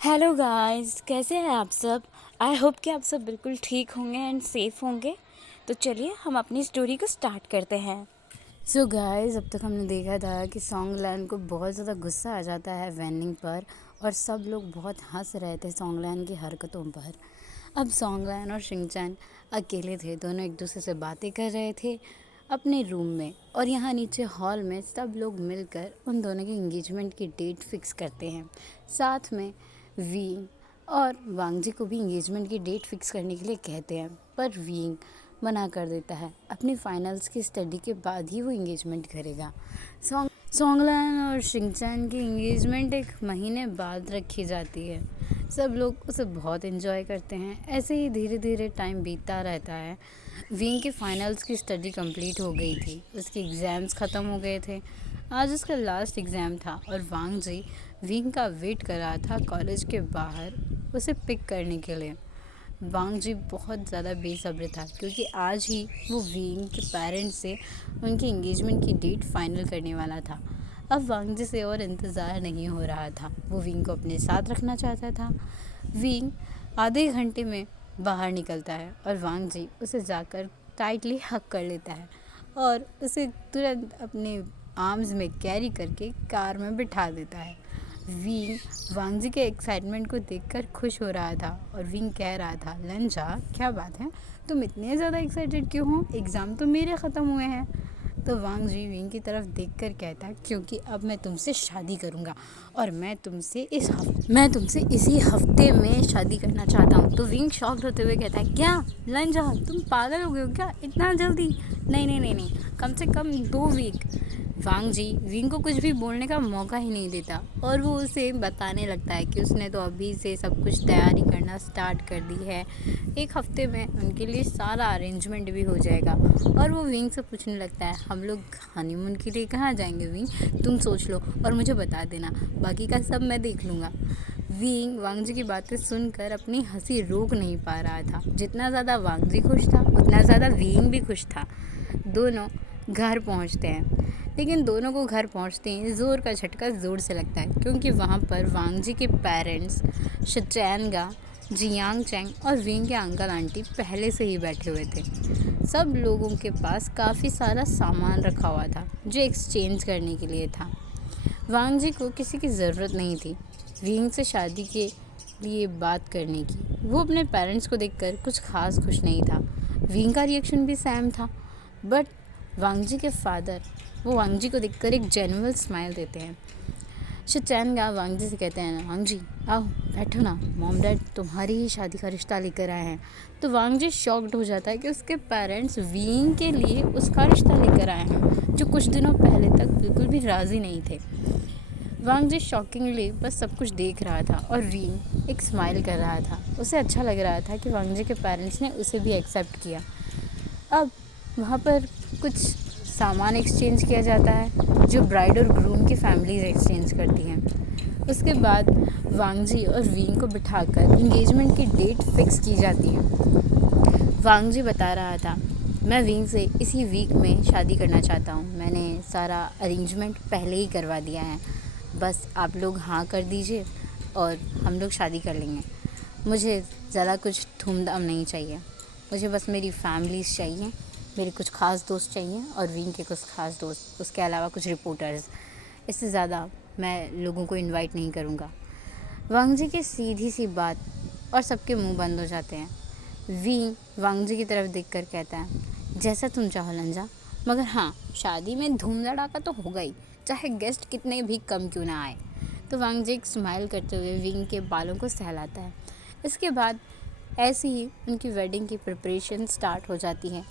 Hello guys, कैसे हैं आप सब। आई होप कि आप सब बिल्कुल ठीक होंगे एंड सेफ़ होंगे। तो चलिए हम अपनी स्टोरी को स्टार्ट करते हैं। सो गाइस, अब तक हमने देखा था कि सॉन्गलैन को बहुत ज़्यादा गुस्सा आ जाता है वैनिंग पर, और सब लोग बहुत हंस रहे थे सॉन्गलैन की हरकतों पर। अब सॉन्गलैन और शिंगचैन अकेले थे, दोनों एक दूसरे से बातें कर रहे थे अपने रूम में, और यहाँ नीचे हॉल में सब लोग मिलकर उन दोनों के एंगेजमेंट की डेट फिक्स करते हैं। साथ में वीइंग और वांगजी को भी एंगेजमेंट की डेट फिक्स करने के लिए कहते हैं, पर वीइंग मना कर देता है। अपनी फाइनल्स की स्टडी के बाद ही वो एंगेजमेंट करेगा। सॉन्गलैन और शिंगचैन की एंगेजमेंट एक महीने बाद रखी जाती है। सब लोग उसे बहुत एंजॉय करते हैं। ऐसे ही धीरे धीरे टाइम बीतता रहता है। विंग की फाइनल्स की स्टडी कंप्लीट हो गई थी, उसके एग्ज़ाम्स ख़त्म हो गए थे। आज उसका लास्ट एग्ज़ाम था और वांग जी विंग का वेट कर रहा था कॉलेज के बाहर उसे पिक करने के लिए। वांग जी बहुत ज़्यादा बेसब्र था, क्योंकि आज ही वो विंग के पेरेंट्स से उनकी एंगेजमेंट की डेट फाइनल करने वाला था। अब वांग जी से और इंतज़ार नहीं हो रहा था, वो विंग को अपने साथ रखना चाहता था। विंग आधे घंटे में बाहर निकलता है और वांग जी उसे जाकर टाइटली हग कर लेता है और उसे तुरंत अपने आर्म्स में कैरी करके कार में बिठा देता है। विंग वांग जी के एक्साइटमेंट को देखकर खुश हो रहा था और विंग कह रहा था, लंजा क्या बात है, तुम इतने ज़्यादा एक्साइटेड क्यों हो, एग्ज़ाम तो मेरे ख़त्म हुए हैं। तो वांग जी विंग की तरफ देखकर कहता, क्योंकि अब मैं तुमसे शादी करूँगा और मैं तुमसे इसी हफ्ते में शादी करना चाहता हूँ। तो विंग शॉक्ड होते हुए कहता है, क्या लंजा, तुम पागल हो गए हो क्या, इतना जल्दी। नहीं नहीं नहीं नहीं, कम से कम 2 वीक। वांग जी विंग को कुछ भी बोलने का मौका ही नहीं देता और वो उसे बताने लगता है कि उसने तो अभी से सब कुछ तैयारी करना स्टार्ट कर दी है। एक हफ्ते में उनके लिए सारा अरेंजमेंट भी हो जाएगा। और वो विंग से पूछने लगता है, हम लोग हनीमून के लिए कहाँ जाएंगे विंग, तुम सोच लो और मुझे बता देना, बाकी का सब मैं देख लूँगा। विंग वांग जी की बातें सुनकर अपनी हंसी रोक नहीं पा रहा था। जितना ज़्यादा वांग जी खुश था उतना ज़्यादा विंग भी खुश था। दोनों घर पहुंचते हैं, लेकिन दोनों को घर पहुंचते ही ज़ोर का झटका ज़ोर से लगता है, क्योंकि वहां पर वांग जी के पेरेंट्स शिचैनगा, जियांग चैंग और विंग के अंकल आंटी पहले से ही बैठे हुए थे। सब लोगों के पास काफ़ी सारा सामान रखा हुआ था जो एक्सचेंज करने के लिए था। वांग जी को किसी की ज़रूरत नहीं थी विंग से शादी के लिए बात करने की। वो अपने पेरेंट्स को देखकर कुछ खास खुश नहीं था। विंग का रिएक्शन भी सेम था, बट वांग जी के फादर वो वांग जी को देखकर एक जेन्युइन स्माइल देते हैं। शिचैनगा वांग जी से कहते हैं, वांग जी आओ बैठो ना, मॉम डैड तुम्हारी ही शादी का रिश्ता लेकर आए हैं। तो वांग जी शॉक्ड हो जाता है कि उसके पेरेंट्स विंग के लिए उसका रिश्ता लेकर आए हैं, जो कुछ दिनों पहले तक बिल्कुल भी राज़ी नहीं थे। वांग जी शॉकिंगली बस सब कुछ देख रहा था और विंग एक स्माइल कर रहा था। उसे अच्छा लग रहा था कि वांग जी के पेरेंट्स ने उसे भी एक्सेप्ट किया। अब वहाँ पर कुछ सामान एक्सचेंज किया जाता है जो ब्राइड और ग्रूम की फैमिलीज एक्सचेंज करती हैं। उसके बाद वांग जी और विंग को बिठाकर इंगेजमेंट की डेट फिक्स की जाती है। वांग जी बता रहा था, मैं विंग से इसी वीक में शादी करना चाहता हूँ। मैंने सारा अरेंजमेंट पहले ही करवा दिया है, बस आप लोग हाँ कर दीजिए और हम लोग शादी कर लेंगे। मुझे ज़्यादा कुछ धूमधाम नहीं चाहिए, मुझे बस मेरी फैमिलीज़ चाहिए, मेरे कुछ ख़ास दोस्त चाहिए और विंग के कुछ ख़ास दोस्त, उसके अलावा कुछ रिपोर्टर्स। इससे ज़्यादा मैं लोगों को इनवाइट नहीं करूँगा। वांग जी की सीधी सी बात और सबके मुंह बंद हो जाते हैं। विंग वांग जी की तरफ देखकर कहता है, जैसा तुम चाहो लंजा, मगर हाँ, शादी में धूम धड़ाका तो होगा ही, चाहे गेस्ट कितने भी कम क्यों ना आए। तो वांग जी एक स्माइल करते हुए विंग के बालों को सहलाता है। इसके बाद ऐसे ही उनकी वेडिंग की प्रिपरेशन स्टार्ट हो जाती है।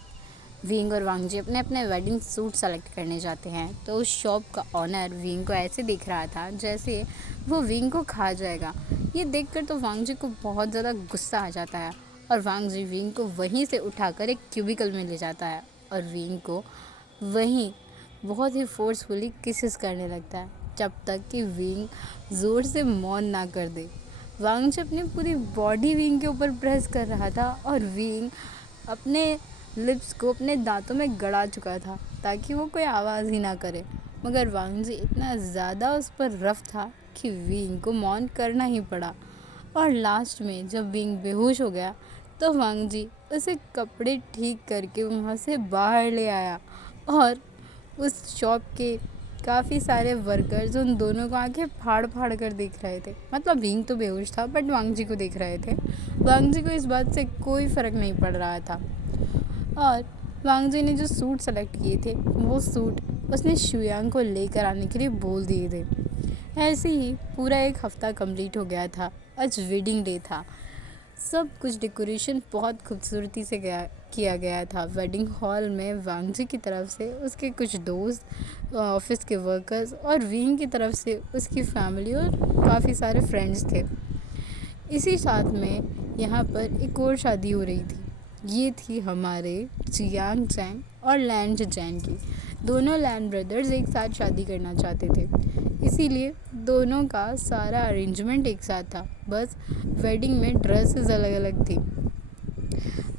विंग और वांग जी अपने अपने वेडिंग सूट सेलेक्ट करने जाते हैं, तो उस शॉप का ऑनर विंग को ऐसे दिख रहा था जैसे वो विंग को खा जाएगा। ये देखकर तो वांग जी को बहुत ज़्यादा गुस्सा आ जाता है और वांग जी विंग को वहीं से उठाकर एक क्यूबिकल में ले जाता है और विंग को वहीं बहुत ही फोर्सफुली किसेस करने लगता है, जब तक कि विंग ज़ोर से मौन ना कर दे। वांग जी अपनी पूरी बॉडी विंग के ऊपर प्रेस कर रहा था और विंग अपने लिप्स को अपने दांतों में गड़ा चुका था ताकि वो कोई आवाज़ ही ना करे, मगर वांग जी इतना ज़्यादा उस पर रफ था कि विंग को मौन करना ही पड़ा। और लास्ट में जब विंग बेहोश हो गया तो वांग जी उसे कपड़े ठीक करके वहाँ से बाहर ले आया और उस शॉप के काफ़ी सारे वर्कर्स उन दोनों को आंखें फाड़ फाड़ कर देख रहे थे। मतलब विंग तो बेहोश था बट वांग जी को देख रहे थे। वांग जी को इस बात से कोई फ़र्क नहीं पड़ रहा था। और वांग जी ने जो सूट सेलेक्ट किए थे वो सूट उसने शुयांग को लेकर आने के लिए बोल दिए थे। ऐसे ही पूरा एक हफ़्ता कंप्लीट हो गया था। आज वेडिंग डे था। सब कुछ डेकोरेशन बहुत खूबसूरती से किया गया था। वेडिंग हॉल में वांग जी की तरफ से उसके कुछ दोस्त, ऑफिस के वर्कर्स और विंग की तरफ से उसकी फैमिली और काफ़ी सारे फ्रेंड्स थे। इसी साथ में यहाँ पर एक और शादी हो रही थी। ये थी हमारे जियांग चैंग और लैंड जैन की। दोनों लैंड ब्रदर्स एक साथ शादी करना चाहते थे, इसीलिए दोनों का सारा अरेंजमेंट एक साथ था। बस वेडिंग में ड्रेसेस अलग अलग थी।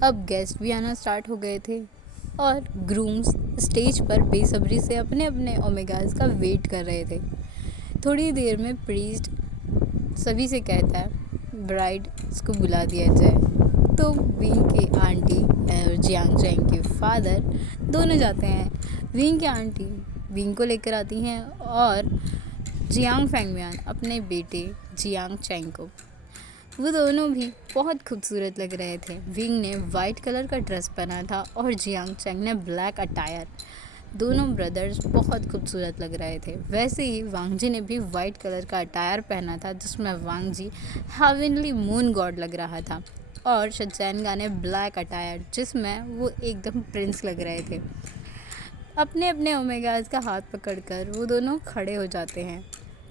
अब गेस्ट भी आना स्टार्ट हो गए थे और ग्रूम्स स्टेज पर बेसब्री से अपने अपने ओमेगास का वेट कर रहे थे। थोड़ी देर में प्रीस्ट सभी से कहता है ब्राइड इसको बुला दिया जाए। तो विंग की आंटी और जियांग चैंग के फादर दोनों जाते हैं। विंग की आंटी विंग को लेकर आती हैं और जियांग फैंगमियान अपने बेटे जियांग चैंग को। वो दोनों भी बहुत खूबसूरत लग रहे थे। विंग ने वाइट कलर का ड्रेस पहना था और जियांग चैंग ने ब्लैक अटायर। दोनों ब्रदर्स बहुत खूबसूरत लग रहे थे। वैसे ही वांग जी ने भी वाइट कलर का अटायर पहना था जिसमें वांग जी हेवनली मून गॉड लग रहा था और शचैनगा ने ब्लैक अटायर जिसमें वो एकदम प्रिंस लग रहे थे। अपने अपने ओमेगास का हाथ पकड़कर वो दोनों खड़े हो जाते हैं।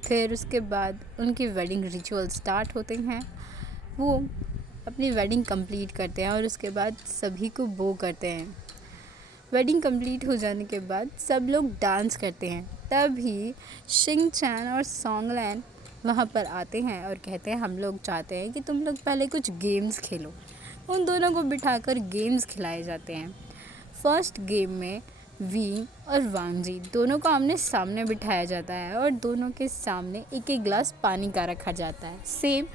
फिर उसके बाद उनकी वेडिंग रिचुअल स्टार्ट होते हैं। वो अपनी वेडिंग कंप्लीट करते हैं और उसके बाद सभी को बो करते हैं। वेडिंग कंप्लीट हो जाने के बाद सब लोग डांस करते हैं। तभी शिंग चैन और सॉन्गलैन वहाँ पर आते हैं और कहते हैं हम लोग चाहते हैं कि तुम लोग पहले कुछ गेम्स खेलो। उन दोनों को बिठाकर गेम्स खिलाए जाते हैं। फर्स्ट गेम में विंग और वांग जी दोनों को आमने सामने बिठाया जाता है और दोनों के सामने एक एक गिलास पानी का रखा जाता है। सेम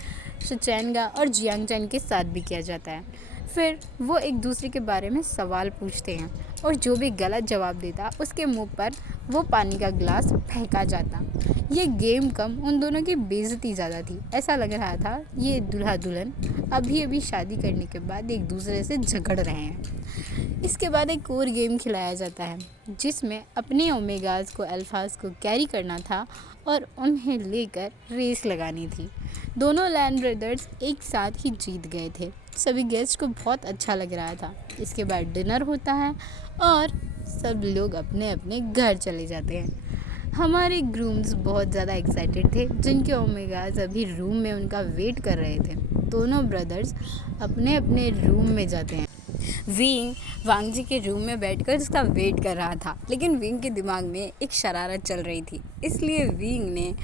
शचैनगा और जियांग चैन के साथ भी किया जाता है। फिर वो एक दूसरे के बारे में सवाल पूछते हैं और जो भी गलत जवाब देता उसके मुंह पर वो पानी का गिलास फेंका जाता। ये गेम कम उन दोनों की बेइज्जती ज़्यादा थी। ऐसा लग रहा था ये दूल्हा दुल्हन अभी अभी शादी करने के बाद एक दूसरे से झगड़ रहे हैं। इसके बाद एक और गेम खिलाया जाता है जिसमें अपने ओमेगास को अल्फास को कैरी करना था और उन्हें लेकर रेस लगानी थी। दोनों लैंड ब्रदर्स एक साथ ही जीत गए थे। सभी गेस्ट को बहुत अच्छा लग रहा था। इसके बाद डिनर होता है और सब लोग अपने अपने घर चले जाते हैं। हमारे ग्रूम्स बहुत ज़्यादा एक्साइटेड थे जिनके ओमेगास अभी रूम में उनका वेट कर रहे थे। दोनों ब्रदर्स अपने अपने रूम में जाते हैं। विंग वांग जी के रूम में बैठकर उसका वेट कर रहा था, लेकिन विंग के दिमाग में एक शरारत चल रही थी। इसलिए विंग ने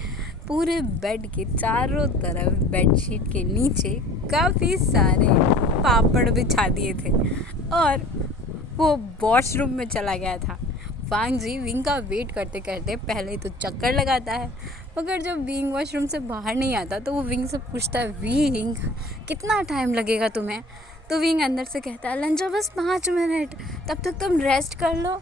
पूरे बेड के चारों तरफ बेडशीट के नीचे काफ़ी सारे पापड़ बिछा दिए थे और वो वॉशरूम में चला गया था। वांग जी विंग का वेट करते करते पहले तो चक्कर लगाता है, मगर जब विंग वॉशरूम से बाहर नहीं आता तो वो विंग से पूछता है विंग कितना टाइम लगेगा तुम्हें। तो विंग अंदर से कहता है लंजा बस 5 मिनट, तब तक तुम रेस्ट कर लो।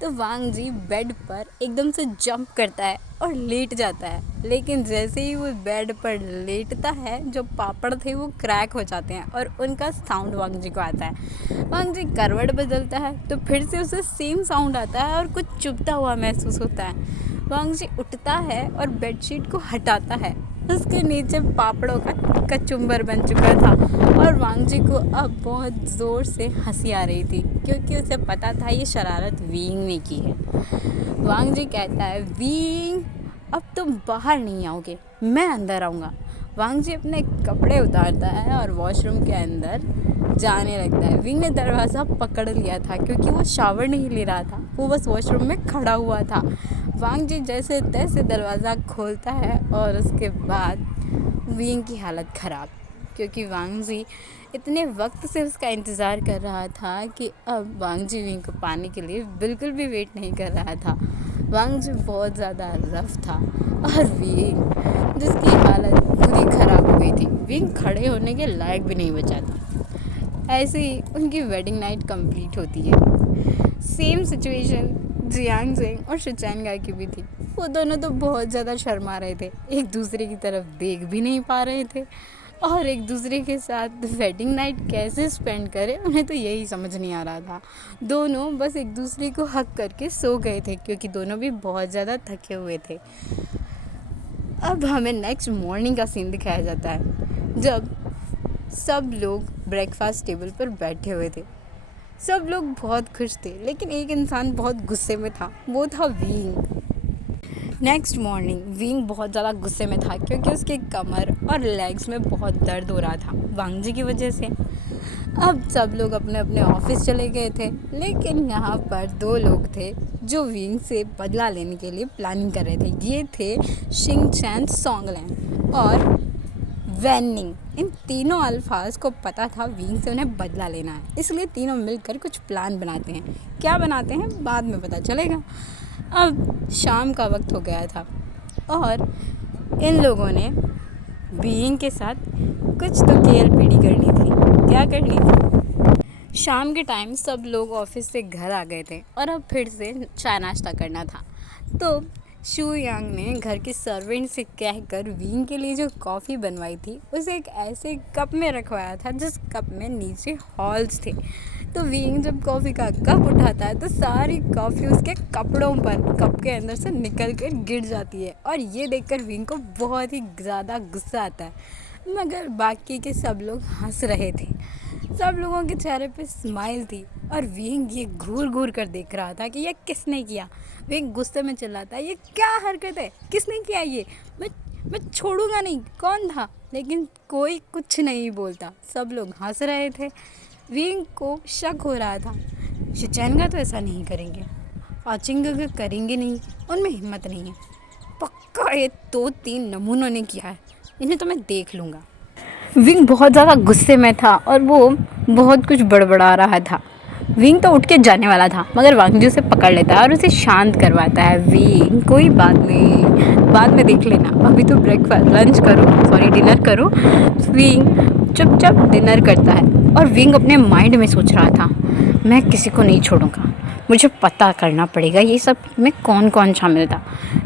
तो वांग जी बेड पर एकदम से जंप करता है और लेट जाता है, लेकिन जैसे ही वो बेड पर लेटता है जो पापड़ थे वो क्रैक हो जाते हैं और उनका साउंड वांग जी को आता है। वांग जी करवट बदलता है तो फिर से उसे सेम साउंड आता है और कुछ चुभता हुआ महसूस होता है। वांग जी उठता है और बेडशीट को हटाता है। उसके नीचे पापड़ों का कचुम्बर बन चुका था और वांग जी को अब बहुत ज़ोर से हंसी आ रही थी क्योंकि उसे पता था ये शरारत विंग ने की है। वांग जी कहता है विंग अब तुम बाहर नहीं आओगे, मैं अंदर आऊँगा। वांग जी अपने कपड़े उतारता है और वॉशरूम के अंदर जाने लगता है। विंग ने दरवाज़ा पकड़ लिया था क्योंकि वो शावर नहीं ले रहा था, वो बस वॉशरूम में खड़ा हुआ था। वांग जी जैसे तैसे दरवाज़ा खोलता है और उसके बाद विंग की हालत ख़राब, क्योंकि वांग जी इतने वक्त से उसका इंतज़ार कर रहा था कि अब वांग जी विंग को पाने के लिए बिल्कुल भी वेट नहीं कर रहा था। वांग जी बहुत ज़्यादा रफ था और विंग जिसकी हालत पूरी ख़राब हो गई थी। विंग खड़े होने के लायक भी नहीं बचा था। ऐसे ही उनकी वेडिंग नाइट कंप्लीट होती है। सेम सिचुएशन जियांग जेंग और शिचैन की भी थी। वो दोनों तो बहुत ज़्यादा शर्मा रहे थे, एक दूसरे की तरफ देख भी नहीं पा रहे थे और एक दूसरे के साथ वेडिंग नाइट कैसे स्पेंड करें उन्हें तो यही समझ नहीं आ रहा था। दोनों बस एक दूसरे को हक करके सो गए थे क्योंकि दोनों भी बहुत ज़्यादा थके हुए थे। अब हमें नेक्स्ट मॉर्निंग का सीन दिखाया जाता है जब सब लोग ब्रेकफास्ट टेबल पर बैठे हुए थे। सब लोग बहुत खुश थे, लेकिन एक इंसान बहुत गुस्से में था, वो था विंग। नेक्स्ट मॉर्निंग विंग बहुत ज़्यादा गुस्से में था क्योंकि उसके कमर और लेग्स में बहुत दर्द हो रहा था वांग जी की वजह से। अब सब लोग अपने अपने ऑफिस चले गए थे, लेकिन यहाँ पर दो लोग थे जो विंग से बदला लेने के लिए प्लानिंग कर रहे थे। ये थे शिंग चैन सोंगलैन और वैनिंग। इन तीनों अल्फाज को पता था विंग से उन्हें बदला लेना है, इसलिए तीनों मिलकर कुछ प्लान बनाते हैं। क्या बनाते हैं बाद में पता चलेगा। अब शाम का वक्त हो गया था और इन लोगों ने बीइंग के साथ कुछ तो केलपीडी करनी थी। क्या करनी थी? शाम के टाइम सब लोग ऑफिस से घर आ गए थे और अब फिर से चाय नाश्ता करना था। तो शू यांग ने घर के सर्वेंट से कहकर विंग के लिए जो कॉफ़ी बनवाई थी उसे एक ऐसे कप में रखवाया था जिस कप में नीचे हॉल्स थे। तो विंग जब कॉफ़ी का कप उठाता है तो सारी कॉफ़ी उसके कपड़ों पर कप के अंदर से निकल कर गिर जाती है और ये देखकर विंग को बहुत ही ज़्यादा गुस्सा आता है। मगर बाकी के सब लोग हंस रहे थे, सब लोगों के चेहरे पे स्माइल थी और विंग ये घूर घूर कर देख रहा था कि ये किसने किया। विंग गुस्से में चिल्लाता है, ये क्या हरकत है, किसने किया ये, मैं छोड़ूंगा नहीं, कौन था। लेकिन कोई कुछ नहीं बोलता, सब लोग हंस रहे थे। विंग को शक हो रहा था, शिचैन तो ऐसा नहीं करेंगे, आचिंग करेंगे नहीं, उनमें हिम्मत नहीं है, पक्का ये 2-3 नमूनों ने किया है, इन्हें तो मैं देख लूँगा। विंग बहुत ज़्यादा गुस्से में था और वो बहुत कुछ बड़बड़ा रहा था। विंग तो उठ के जाने वाला था मगर वांग जी उसे पकड़ लेता है और उसे शांत करवाता है। विंग कोई बात नहीं, बाद में देख लेना, अभी तो डिनर करो। विंग चुपचाप डिनर करता है और विंग अपने माइंड में सोच रहा था, मैं किसी को नहीं छोड़ूंगा, मुझे पता करना पड़ेगा ये सब में कौन कौन शामिल था।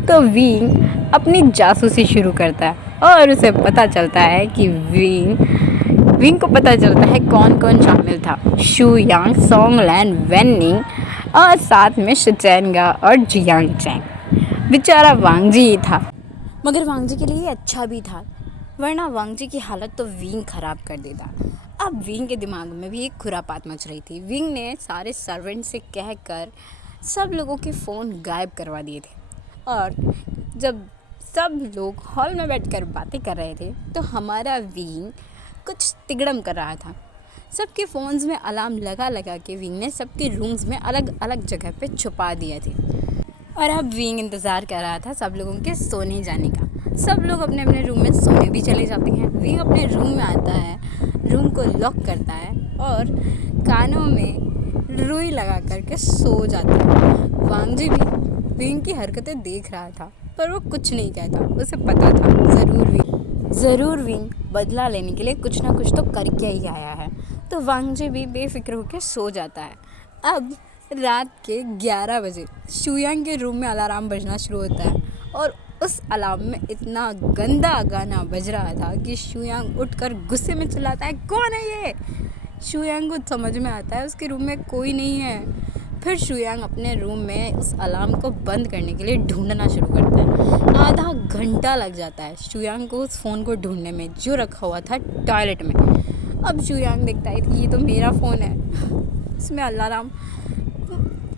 तो विंग अपनी जासूसी शुरू करता है और उसे पता चलता है कि विंग को पता चलता है कौन कौन शामिल था। शू यांग, सोंगलैन, वेनिंग और साथ में शिचैनगा और जियांग चैंग। बेचारा वांग जी ही था, मगर वांग जी के लिए अच्छा भी था, वरना वांग जी की हालत तो विंग ख़राब कर देता। अब विंग के दिमाग में भी एक खुरापात मच रही थी। विंग ने सारे सर्वेंट से कहकर सब लोगों के फ़ोन गायब करवा दिए थे और जब सब लोग हॉल में बैठकर बातें कर रहे थे तो हमारा विंग कुछ तिगड़म कर रहा था। सबके फ़ोन्स में अलार्म लगा लगा के विंग ने सबके रूम्स में अलग अलग जगह पे छुपा दिए थे और अब विंग इंतज़ार कर रहा था सब लोगों के सोने जाने का। सब लोग अपने अपने रूम में सोने भी चले जाते हैं। विंग अपने रूम में आता है, रूम को लॉक करता है और कानों में रुई लगा करके सो जाता है। वांग जी भी विंग की हरकतें देख रहा था पर वो कुछ नहीं कहता, उसे पता था ज़रूर विंग बदला लेने के लिए कुछ ना कुछ तो करके ही आया है। तो वांग जी भी बेफिक्र होकर सो जाता है। अब रात के 11 बजे शू यांग के रूम में अलार्म बजना शुरू होता है और उस अलार्म में इतना गंदा गाना बज रहा था कि शू यांग उठकर गुस्से में चिल्लाता है, कौन है ये। शू यांग को समझ में आता है उसके रूम में कोई नहीं है। फिर शू यांग अपने रूम में उस अलार्म को बंद करने के लिए ढूंढना शुरू करता है। आधा घंटा लग जाता है शू यांग को उस फ़ोन को ढूंढने में जो रखा हुआ था टॉयलेट में। अब शू यांग देखता है कि ये तो मेरा फ़ोन है, इसमें अलार्म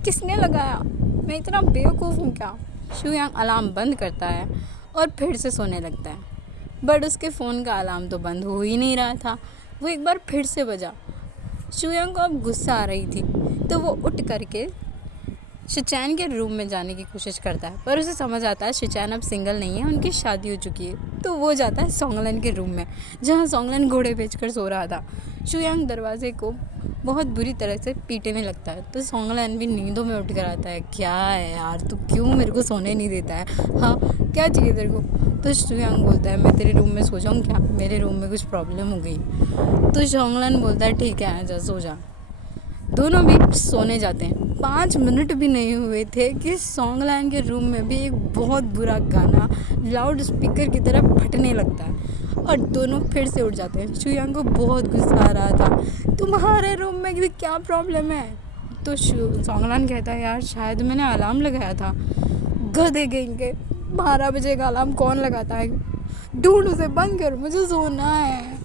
किसने लगाया, मैं इतना बेवकूफ़ हूँ क्या। शू यांग अलार्म बंद करता है और फिर से सोने लगता है, बट उसके फ़ोन का अलार्म तो बंद हो ही नहीं रहा था। वो एक बार फिर से बजा। शू यांग को अब गुस्सा आ रही थी तो वो उठ करके शिचैन के रूम में जाने की कोशिश करता है, पर उसे समझ आता है शिचैन अब सिंगल नहीं है, उनकी शादी हो चुकी है। तो वो जाता है सोंगलन के रूम में, जहाँ सोंगलन घोड़े बेचकर सो रहा था। शुयांग दरवाजे को बहुत बुरी तरह से पीटने लगता है, तो सोंगलन भी नींदों में उठ कर आता है। क्या है यार, तू क्यों मेरे को सोने नहीं देता है? हाँ, क्या चाहिए तेरे को? तो शुयांग बोलता है, मैं तेरे रूम में सो जाऊँ क्या? मेरे रूम में कुछ प्रॉब्लम हो गई। तो सोंगलन बोलता है, ठीक है, आजा सो जा। दोनों भी सोने जाते हैं। 5 मिनट भी नहीं हुए थे कि सोंगलैन के रूम में भी एक बहुत बुरा गाना लाउड स्पीकर की तरह फटने लगता है और दोनों फिर से उठ जाते हैं। शुयांग को बहुत गुस्सा आ रहा था, तुम्हारे रूम में भी क्या प्रॉब्लम है? तो सोंगलैन कहता है, यार शायद मैंने अलार्म लगाया था। गधे कहेंगे, 12 बजे का अलार्म कौन लगाता है? ढूंढ उसे, बंद कर, मुझे सोना है।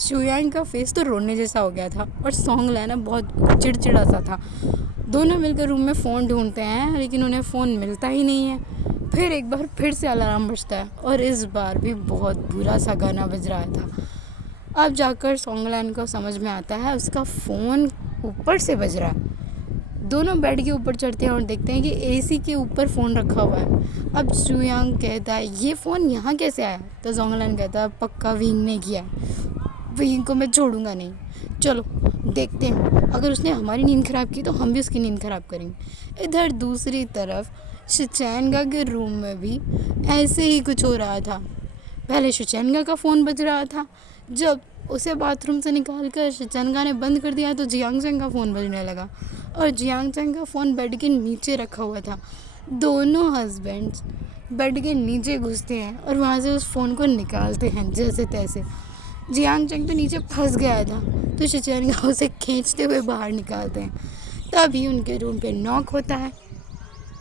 शुयांग का फेस तो रोने जैसा हो गया था और सोंगलैन बहुत चिड़चिड़ा सा था। दोनों मिलकर रूम में फ़ोन ढूंढते हैं, लेकिन उन्हें फ़ोन मिलता ही नहीं है। फिर एक बार फिर से अलार्म बजता है और इस बार भी बहुत बुरा सा गाना बज रहा था। अब जाकर सोंगलैन को समझ में आता है उसका फ़ोन ऊपर से बज रहा है। दोनों बेड के ऊपर चढ़ते हैं और देखते हैं कि एसी के ऊपर फ़ोन रखा हुआ है। अब शुयांग कहता है, ये फ़ोन यहाँ कैसे आया? तो सोंगलैन कहता है, पक्का विंग ने किया, विंग को मैं छोड़ूंगा नहीं, चलो देखते हैं, अगर उसने हमारी नींद ख़राब की तो हम भी उसकी नींद ख़राब करेंगे। इधर दूसरी तरफ शिचैनगा के रूम में भी ऐसे ही कुछ हो रहा था। पहले शिचैनगा का फ़ोन बज रहा था, जब उसे बाथरूम से निकाल कर शिचैनगा ने बंद कर दिया तो जियांगचैंग का फ़ोन बजने लगा और जियांगचैंग का फ़ोन बेड के नीचे रखा हुआ था। दोनों हस्बैंड्स बेड के नीचे घुसते हैं और वहाँ से उस फ़ोन को निकालते हैं जैसे तैसे। जियांगचैंग तो नीचे फंस गया था, तो शिचैनगा उसे खींचते हुए बाहर निकालते हैं। तभी उनके रूम पे नॉक होता है।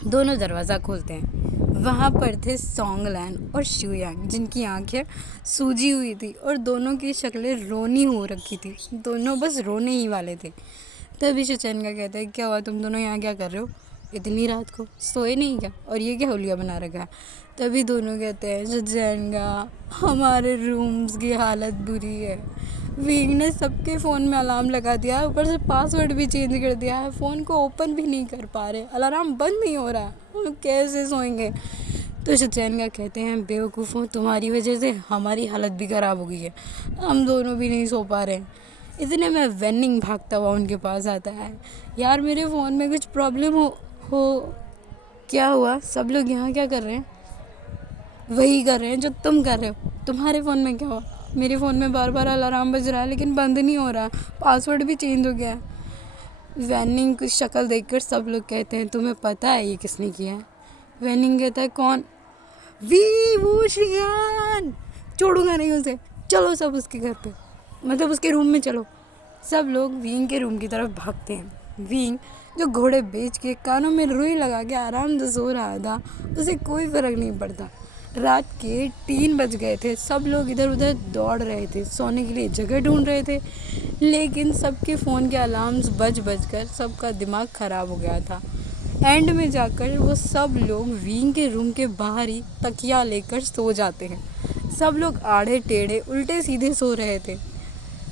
दोनों दरवाज़ा खोलते हैं। वहाँ पर थे सोंगलैन और शुयांग, जिनकी आंखें सूजी हुई थी और दोनों की शक्लें रोनी हो रखी थी। दोनों बस रोने ही वाले थे। तभी शिचैनगा कहता है, क्या हुआ, तुम दोनों यहाँ क्या कर रहे हो? इतनी रात को सोए नहीं क्या? और ये क्या होलिया बना रखा है? तभी दोनों कहते हैं, शिचैनगा, हमारे रूम्स की हालत बुरी है। विंग ने सबके फ़ोन में अलार्म लगा दिया है, ऊपर से पासवर्ड भी चेंज कर दिया है, फ़ोन को ओपन भी नहीं कर पा रहे, अलार्म बंद नहीं हो रहा है, हम लोग कैसे सोएंगे? तो शिचैनगा कहते हैं, बेवकूफ़ों, तुम्हारी वजह से हमारी हालत भी ख़राब हो गई है, हम दोनों भी नहीं सो पा रहे हैं। इतने में वेनिंग भागता हुआ उनके पास आता है। यार मेरे फ़ोन में कुछ प्रॉब्लम हो क्या हुआ? सब लोग यहाँ क्या कर रहे हैं? वही कर रहे हैं जो तुम कर रहे हो। तुम्हारे फ़ोन में क्या हुआ? मेरे फ़ोन में बार बार अलार्म बज रहा है लेकिन बंद नहीं हो रहा, पासवर्ड भी चेंज हो गया है। वैनिंग की शक्ल देखकर सब लोग कहते हैं, तुम्हें पता है ये किसने किया है? वैनिंग कहता है, कौन? वी वूशियान, छोड़ूंगा नहीं उसे, चलो सब उसके घर पे, मतलब उसके रूम में चलो। सब लोग विंग के रूम की तरफ भागते हैं। विंग, जो घोड़े बेच के कानों में रुई लगा के आराम से सो रहा था, उसे कोई फ़र्क नहीं पड़ता। रात के 3 बज गए थे, सब लोग इधर उधर दौड़ रहे थे, सोने के लिए जगह ढूंढ रहे थे, लेकिन सबके फ़ोन के अलार्म्स बज कर सबका दिमाग ख़राब हो गया था। एंड में जाकर वो सब लोग विंग के रूम के बाहर ही तकिया लेकर सो जाते हैं। सब लोग आड़े टेढ़े उल्टे सीधे सो रहे थे।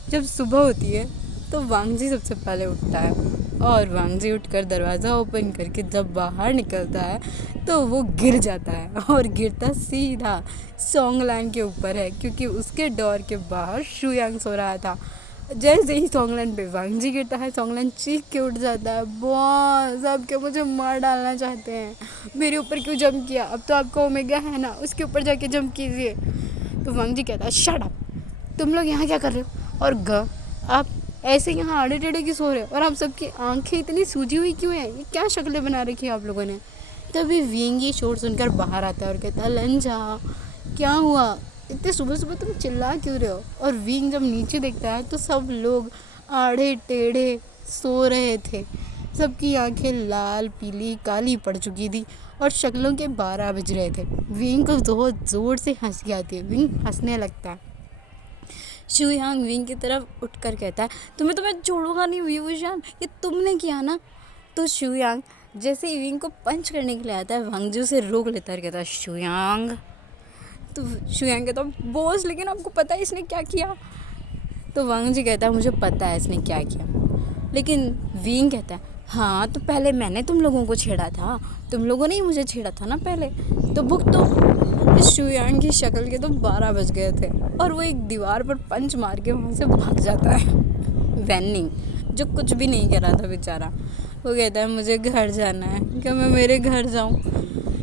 जब सुबह होती है तो वांगजी सबसे पहले उठता है और वांगजी उठकर दरवाज़ा ओपन करके जब बाहर निकलता है तो वो गिर जाता है और गिरता सीधा सोंगलैन के ऊपर है, क्योंकि उसके डोर के बाहर शुयांग सो रहा था। जैसे ही सोंगलैन पे वांगजी गिरता है, सोंगलैन चीख के उठ जाता है, बॉस सब के मुझे मार डालना चाहते हैं, मेरे ऊपर क्यों जंप किया? अब तो आपका ओमेगा है ना, उसके ऊपर जाके जंप कीजिए। तो वांगजी कहता है, शट अप, तुम लोग यहाँ क्या कर रहे हो? और आप ऐसे यहाँ आड़े टेढ़े की सो रहे हो और आप सबकी आंखें इतनी सूजी हुई क्यों हैं? ये क्या शक्लें बना रखी है आप लोगों ने? तभी विंगी शोर सुनकर बाहर आता है और कहता है, लंजा, क्या हुआ? इतने सुबह सुबह तुम चिल्ला क्यों रहे हो? और विंग जब नीचे देखता है तो सब लोग आड़े टेढ़े सो रहे थे। सबकी आंखें लाल पीली काली पड़ चुकी थी और शक्लों के 12 बज रहे थे। विंग को बहुत ज़ोर से हंसी आती है, विंग हंसने लगता है। शुयांग विंग की तरफ उठकर कहता है, तुम्हें तो मैं छोड़ूंगा नहीं व्यूशान, ये तुमने किया ना? तो शुयांग जैसे ही विंग को पंच करने के लिए आता है, वांगजी उसे रोक लेता है, कहता है, शुयांग। तो शुयांग कहता है, बॉस लेकिन आपको पता है इसने क्या किया? तो वांगजी कहता है, मुझे पता है इसने क्या किया, लेकिन विंग कहता है, हाँ तो पहले मैंने तुम लोगों को छेड़ा था, तुम लोगों ने ही मुझे छेड़ा था ना पहले, तो भुगतो। इस शुयांग की शक्ल के तो 12 बज गए थे और वो एक दीवार पर पंच मार के वहाँ से भाग जाता है। वैनिंग जो कुछ भी नहीं करा था बेचारा, वो कहता है मुझे घर जाना है, क्या मैं मेरे घर जाऊँ?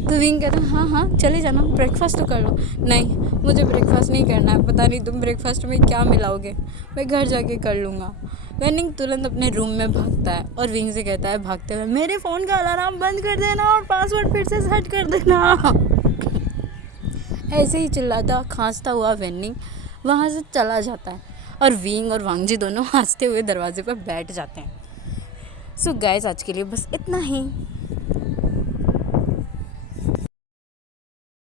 तो विंग कहता है हाँ हाँ चले जाना, ब्रेकफास्ट तो कर लो। नहीं मुझे ब्रेकफास्ट नहीं करना है, पता नहीं तुम ब्रेकफास्ट में क्या मिलाओगे, मैं घर जाके कर लूँगा। वेनिंग तुरंत अपने रूम में भागता है और विंग से कहता है भागते हुए मेरे फ़ोन का अलार्म बंद कर देना और पासवर्ड फिर से सेट कर देना। ऐसे ही चिल्लाता खांसता हुआ वेनिंग वहाँ से चला जाता है और विंग और वांगजी दोनों हंसते हुए दरवाजे पर बैठ जाते हैं। सो गाइस आज के लिए बस इतना ही।